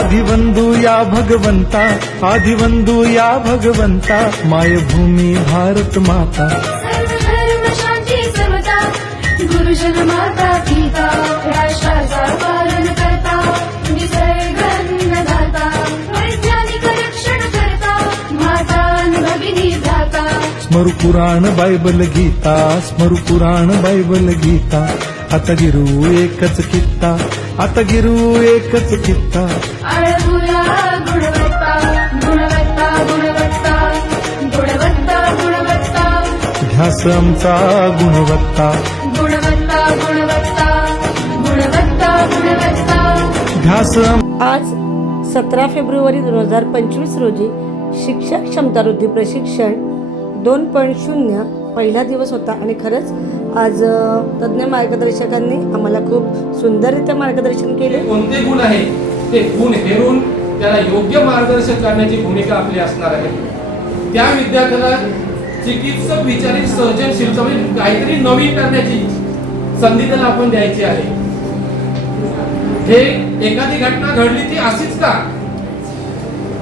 आदिवंदू या भगवंता, आदिवंदू या भगवंता, मायभूमी भारत माता। सर्व धर्म शांती समता, गुरुजन माता पिता, राष्ट्राचा पालन करता, निसर्ग अन्नदाता, वैज्ञानिक रक्षण करता, माता भगिनी दाता। स्मरू पुराण बायबल गीता, स्मरू पुराण बायबल गीता, आता गिरू एकच कित्ता, आता गिरू एकच कित्ता। आळवूया गुणवत्ता, गुणवत्ता, गुणवत्ता, गुणवत्ता, गुणवत्ता, ध्यास आमचा गुणवत्ता, गुणवत्ता, गुणवत्ता, गुणवत्ता, गुणवत्ता। ध्यास आज 17 फेब्रुवारी 2025 रोजी शिक्षक क्षमतावृद्धी प्रशिक्षण 2.0 पहिला दिवस होता आणि खरंच आज तज्ज्ञ मार्गदर्शकांनी आम्हाला खूप सुंदररित्या मार्गदर्शन केले। कोणते गुण आहेत ते गुण हेरून त्याला योग्य मार्गदर्शन करण्याची भूमिका आपली असणार आहे। त्या विद्यार्थ्याला चिकित्सक विचारित सर्जनशीलता म्हणजे काहीतरी नवीन करण्याची संधी त्याला आपण द्यायची आहे। हे एखादी घटना घडली ती अशीच का,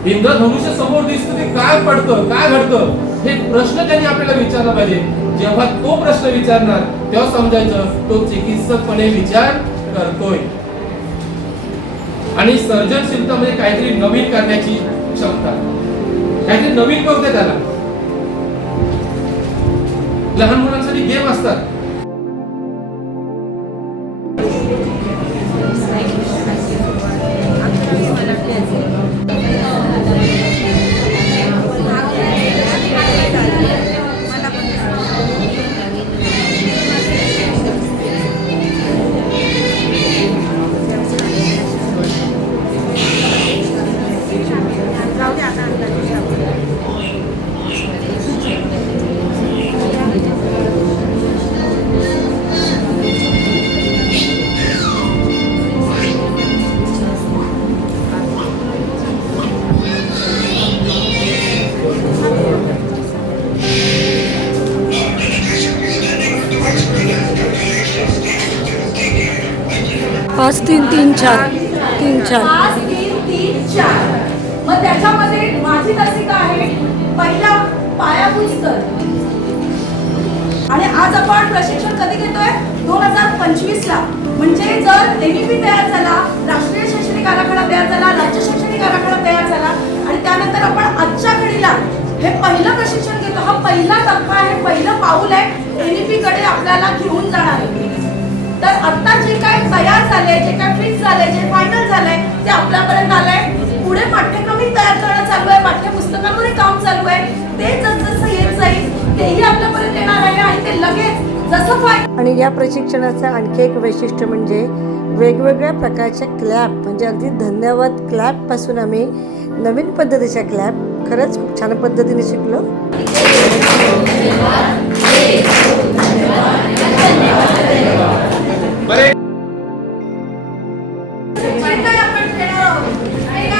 इंद्रधनुष्य समोर दिसतं ते काय पडतं काय घडतं हे प्रश्न त्यांनी आपल्याला विचारला पाहिजे। जेव्हा तो प्रश्न विचारणार तेव्हा समजायचं तो चिकित्सकपणे विचार करतोय। आणि सर्जनशीलता म्हणजे काहीतरी नवीन करण्याची क्षमता, काहीतरी नवीन करते त्याला। लहान मुलांसाठी गेम असतात, आज 3-3-4 3-4 5 3 3 4। मग त्याच्यामध्ये माझी लसिका आहे पहिला पायाभूत स्तर। आणि आज आपण प्रशिक्षण कधी घेतोय 2025 ला। म्हणजे जर एनईपी तयार झाला, राष्ट्रीय शैक्षणिक आराखडा तयार झाला, राज्य शैक्षणिक आराखडा तयार झाला आणि त्यानंतर आपण आजच्या घडीला हे पहिलं प्रशिक्षण घेतो। हा पहिला टप्पा आहे, पहिलं पाऊल आहे एनईपी कडे आपल्याला घेऊन जाणार आहे। तर आता जे काय तयार झाले, जे काय फिक्स झाले, जे फायनल झालंय ते आपल्यापर्यंत आलंय। पुढे पाठ्यक्रम तयार करणं चालू आहे, पाठ्यपुस्तकांवर काम चालू आहे। ते जसं येत जाईल तेही आपल्यापर्यंत येणार आहे आणि ते लगेच जसं आणि या प्रशिक्षणाचं आणखी एक वैशिष्ट्य म्हणजे वेगवेगळ्या प्रकारच्या क्लॅप, म्हणजे अगदी धन्यवाद क्लॅप पासून आम्ही नवीन पद्धतीच्या क्लॅप खरंच खूप छान पद्धतीने शिकलो।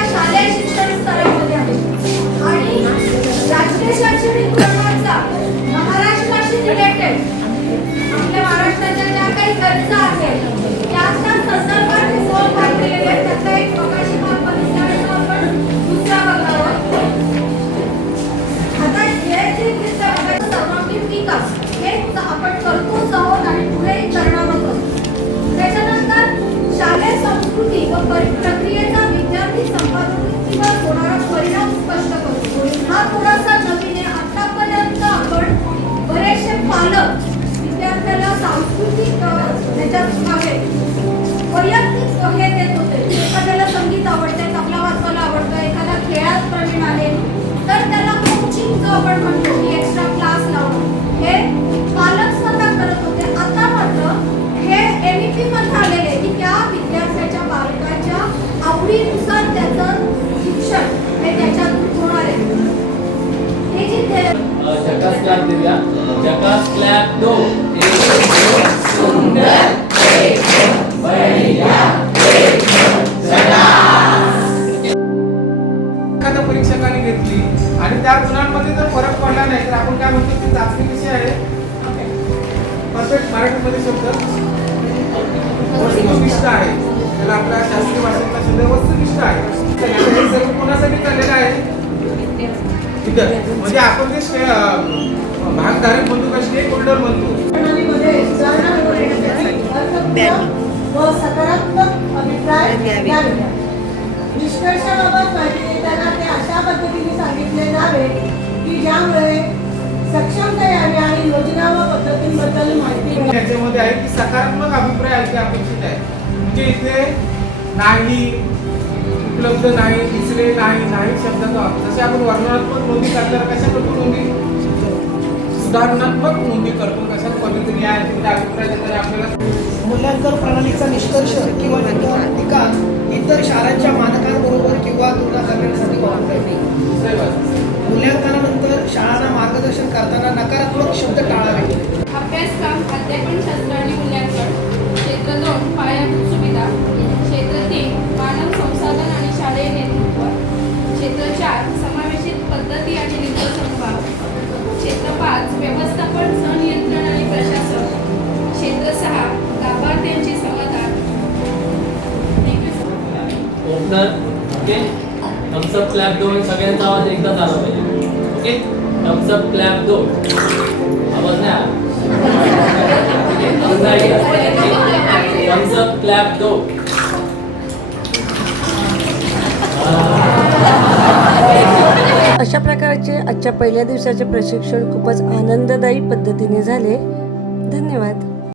शालेय शिक्षण स्तरामध्ये आहे आणि राष्ट्रीय शैक्षणिक धोरणाचा महाराष्ट्राशी रिलेटेड आपल्या महाराष्ट्राच्या ज्या काही गरजा आहेत त्याच्या संदर्भात हे सहभाग केलेले आहेत। त्याचा एक प्रकाशी भाग बघितल्यानंतर आपण दुसरा बघावा। आता हे जे सर्वांगीण विकास हे आपण करतोच आहोत आणि पुढे करणार आहोत। त्याच्यानंतर शालेय संस्कृती व प्रक्रियेचा विद्यार्थी संपादकीवर होणारा परिणाम स्पष्ट करतो। हा थोडासा नवीन आहे। आतापर्यंत आपण बरेचसे पालक विद्यार्थ्याला सांस्कृतिक ह्याच्यात मागे वैयक्तिक हे देत होते। एखाद्याला संगीत आवडते, तबला वाजवायला आवडतं, एखादा खेळात प्रवीण आहे तर त्याला कोचिंग जो आपण म्हणतो की एक्स्ट्रा क्लास लावणं हे पालक स्वतः करत होते। आता मात्र हे एनईपी मध्ये आलेले की त्या विद्यार्थ्याच्या बालकाच्या आवडीनुसार त्याचं शिक्षण हे त्याच्यातून होणार आहे। हे जिथे जकास क्लॅप दिल्या, जकास क्लॅप दो सुंदर एखाद्या परीक्षकाने घेतली आणि त्या गुणांमध्ये जर फरक पडला नाही तर आपण काय म्हणतो ती चाचणी कशी आहे, परफेक्ट मराठीमध्ये शब्द वस्तुनिष्ठ आहे। त्याला आपल्या शास्त्रीय भाषेतला शब्द वस्तुनिष्ठ आहे. तर हे सर्व कोणासाठी चाललेलं आहे? ठीक आहे. म्हणजे आपण ते भागधारक म्हणतो का स्टेक होल्डर म्हणतो. प्रणालीमध्ये सुधारणा घडवून येण्यासाठी अर्थपूर्ण व सकारात्मक अभिप्राय द्यावे. निष्कर्षाबाबत माहिती देताना ते अशा पद्धतीने सांगितले जावे की ज्यामुळे सक्षमता यावी आणि योजना व पद्धतींबद्दल माहिती मिळेल. त्याच्यामध्ये आहे की सकारात्मक अभिप्राय इथे अपेक्षित आहे. म्हणजे इथे नाही, उपलब्ध नाही, दुसरे नाही, नाही शब्दाचा वापर. जसे आपण वर्णनात्मक नोंदी करताना कशा करतो नोंदी? सुधारणात्मक नोंदी करतो. कशा पद्धतीने आहे तिथे अभिप्राय देताना आपल्याला मूल्यांकन प्रणालीचा निष्कर्ष किंवा निकाल इतर शाळांच्या मानकांबरोबर किंवा तुलना करण्यासाठी वापरता येते. दुसऱ्या बाजूला मूल्यांकनानंतर शाळांना मार्गदर्शन करताना नकारात्मक शब्द टाळावे. अभ्यासक्रम, अध्यापनशास्त्र आणि मूल्यांकन, क्षेत्र 2 पायाभूत सुविधा, क्षेत्र 3 मानव संसाधन आणि शालेय नेतृत्व, क्षेत्र 4 समावेशित पद्धती आणि निकाल समभाव, क्षेत्र 5 व्यवस्थापन, संनियंत्रण आणि प्रशासन, क्षेत्र 6 लाभार्थ्यांची समाधान. Opener okay. थम्सअप क्लॅप 2 सगळ्यांचा आवाज एकदाच आला पाहिजे. ओके. थम्सअप क्लॅप 2 आवाज नाही आला. Thums Up clap 2. अशा प्रकारचे आजच्या पहिल्या दिवसाचे प्रशिक्षण खूपच आनंददायी पद्धतीने झाले. धन्यवाद.